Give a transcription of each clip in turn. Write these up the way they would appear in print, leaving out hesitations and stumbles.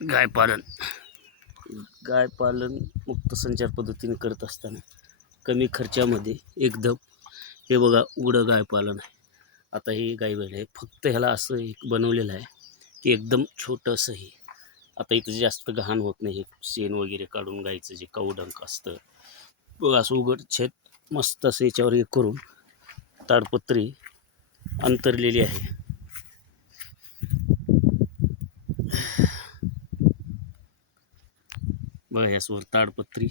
गायपालन गायपालन मुक्त संचार पद्धतीने करत असताना कमी खर्चामध्ये एकदम हे बघा उघडं गायपालन आहे. आता ही गाय बैल आहे, फक्त ह्याला असं एक बनवलेलं आहे की एकदम छोटंसं हे. आता इथं जास्त घाण होत नाही, शेण वगैरे काढून गायचं जे कावडंक असतं बघ असं उघड छेद मस्त असं याच्यावर हे करून ताडपत्री अंतरलेली आहे. बघा ह्यासवर ताडपत्री,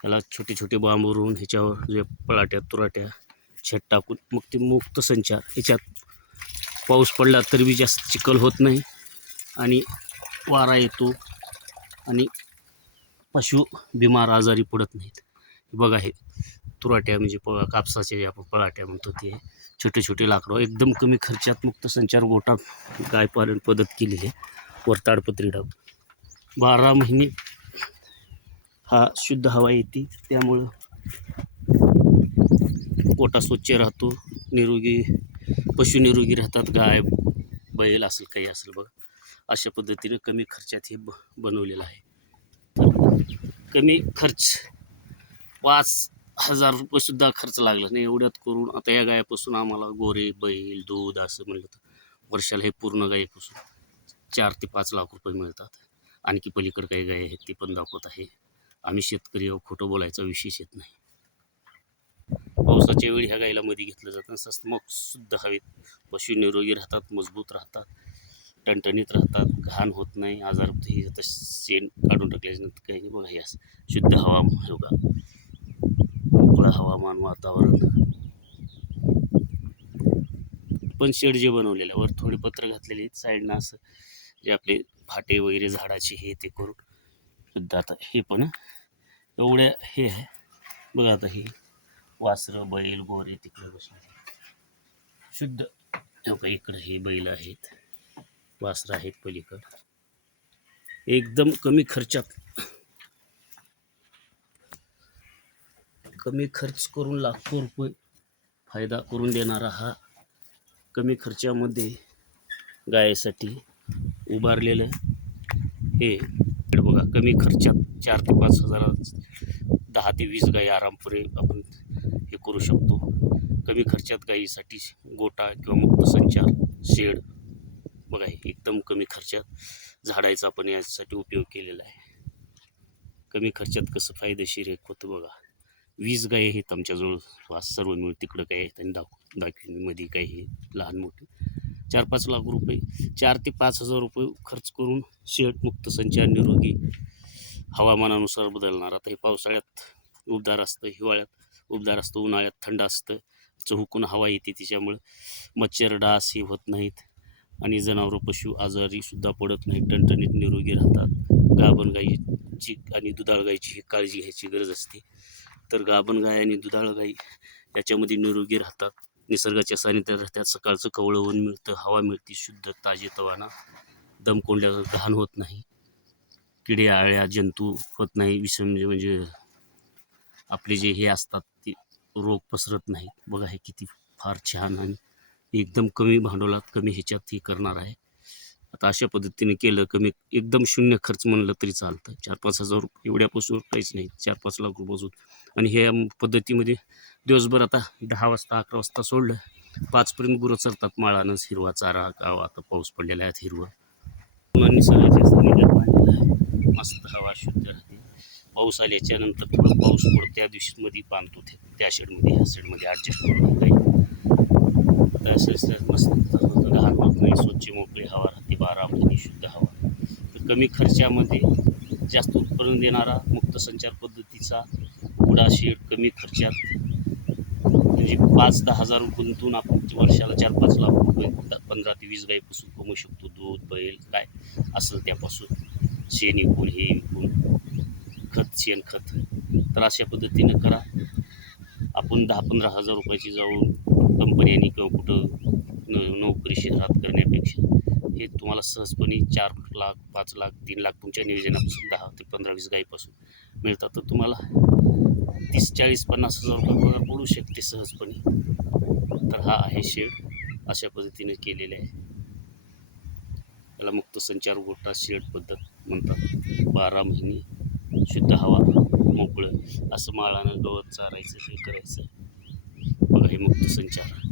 त्याला छोटे छोटे बांबूरून ह्याच्यावर जे पळाट्या तुराट्या छेद टाकून मग ते मुक्त संचार. ह्याच्यात पाऊस पडला तरी बी जास्त चिखल होत नाही आणि वारा येतो आणि पशु बिमार आजारी पडत नाहीत. बघा हे तुराट्या म्हणजे कापसाचे जे आपण पळाट्या म्हणतो ते छोटे छोटे लाकडं एकदम कमी खर्चात मुक्त संचार गोटा गायपालन पद्धत केलेली आहे. वर ताडपत्री डाब 12 महिने हा शुद्ध हवा येते, त्यामुळं गोटा स्वच्छ राहतो, निरोगी पशु निरोगी राहतात. गाय बैल असेल काही असेल बघा, अशा पद्धतीने कमी खर्चात हे बनवलेलं आहे. तर कमी खर्च 5,000 रुपयेसुद्धा खर्च लागला नाही एवढ्यात करून. आता या गायापासून आम्हाला गोरे बैल दूध असं म्हणलं तर वर्षाला हे पूर्ण गायीपासून 4 ते 5 लाख रुपये मिळतात. आणखी पलीकडे काही गाय आहेत ते पण दाखवत आहे. आम्ही शेतकरी खोटं बोलायचा विशेष येत नाही. पावसाच्या वेळी ह्या गायीला मध्ये घेतलं जातं, स्वस्त मग शुद्ध हवेत पशु निरोगी राहतात, मजबूत राहतात, टणटणीत राहतात, घाण होत नाही, आजार हे आता शेण काढून टाकल्याच्यानंतर काही नाही. बघा हे असं शुद्ध हवा, बघा मोकळं हवामान वातावरण. पण शेड जे बनवलेलं वर थोडी पत्र घातलेली आहेत साईडनं, असं जे आपले फाटे वगैरे झाडाचे हे ते करून शुद्ध. आता हे पण एवढ्या हे आहे बघा. आता हे वासरं बैल गोरे तिकडे बसले शुद्ध. इकडं हे बैल आहेत, वासरं आहेत पलीकडं. एकदम कमी खर्चात, कमी खर्च करून लाखो रुपये फायदा करून देणारा हा कमी खर्चामध्ये गायीसाठी उभारलेलं हे बघा. कमी खर्चात 4 ते 5 हजारात 10 ते 20 गायी आरामपुरे आपण हे करू शकतो. कमी खर्चात गायीसाठी गोटा किंवा मुक्त संचार शेड बघा. हे एकदम कमी खर्चात झाडायचा आपण यासाठी उपयोग केलेला आहे. कमी खर्चात कसं फायदेशीर एक होतं बघा. 20 गायी आहेत आमच्याजवळ, सर्व मिळून तिकडं काय आहेत आणि दाखवीमध्ये काही हे लहान मोठे 4-5 लाख रुपये, 4 ते 5 हजार रुपये खर्च करून शेड मुक्त संचार निरोगी हवामानानुसार बदलणार. आता हे पावसाळ्यात उबदार असतं, हिवाळ्यात उबदार असतं, उन्हाळ्यात थंड असतं, चहूकून हवा येते, त्याच्यामुळं मच्छर डास हे होत नाहीत आणि जनावरं पशु आजारीसुद्धा पडत नाहीत, टणटणीत निरोगी राहतात. गाभण गायीची आणि दुधाळ गायीची काळजी घ्यायची गरज असते. तर गाभण गाय आणि दुधाळ गाई याच्यामध्ये निरोगी राहतात, निसर्गाच्या सानिध्यात राहतात. सकाळचं कवळं मिळतं, हवा मिळते शुद्ध ताजेतवाना, दम कोंडल्यावर घाण होत नाही, किडे आळ्या जंतू होत नाही, विषम म्हणजे आपले जे हे असतात ते रोग पसरत नाहीत. बघा हे किती फार छान आणि एकदम कमी भांडवलात कमी ह्याच्यात हे करणार आहे. आता अशा पद्धतीने केलं, कमी एकदम शून्य खर्च म्हणलं तरी चालतं. 4-5 हजार रुपये एवढ्यापासून काहीच नाही, 4-5 लाख रुपयापासून. आणि ह्या पद्धतीमध्ये दिवसभर आता 10 वाजता 11 वाजता सोडलं, 5पर्यंत गुरं चरतात माळानंच, हिरवा चारा गावा. आता पाऊस पडलेला आहे हिरवा, निसर्गाच्या सानिध्यात मस्त हवा शुद्ध राहते. पाऊस आल्याच्या नंतर थोडं पाऊस पडतो त्या दिवशी मध्ये बांधतो त्या शेडमध्ये, ह्या शेडमध्ये ॲडजस्ट करून काही तसं मस्त लहान होत नाही, स्वच्छ मोकळी हवा राहते, 12 महिने शुद्ध हवा. तर कमी खर्चामध्ये जास्त उत्पन्न देणारा मुक्त संचार पद्धतीचा उघडा शेड कमी खर्चात, म्हणजे 5-10 हजार गुंतून आपण वर्षाला 4-5 लाख रुपये 15 ते 20 गायीपासून कमवू शकतो. दूध बैल काय असेल त्यापासून, शेण विकून हे विकून खत शेणखत. तर अशा पद्धतीनं करा. आपण 10-15 हजार रुपयाची जाऊन कंपन्यांनी किंवा कुठं नोकरी शहरात करण्यापेक्षा हे तुम्हाला सहजपणे 4 लाख 5 लाख 3 लाख तुमच्या नियोजनापासून 10 ते 15-20 गायीपासून मिळतात. तर तुम्हाला 30-40-50 हजार रुपये पगार पडू शकते सहजपणे. तर हा आहे शेड, अशा पद्धतीने केलेले आहे. त्याला मुक्त संचार गोटा शेड पद्धत म्हणतात. 12 महिने शुद्ध हवा, मोकळं असं माळानं गवत चारायचं, हे करायचं. बघा हे मुक्त संचार.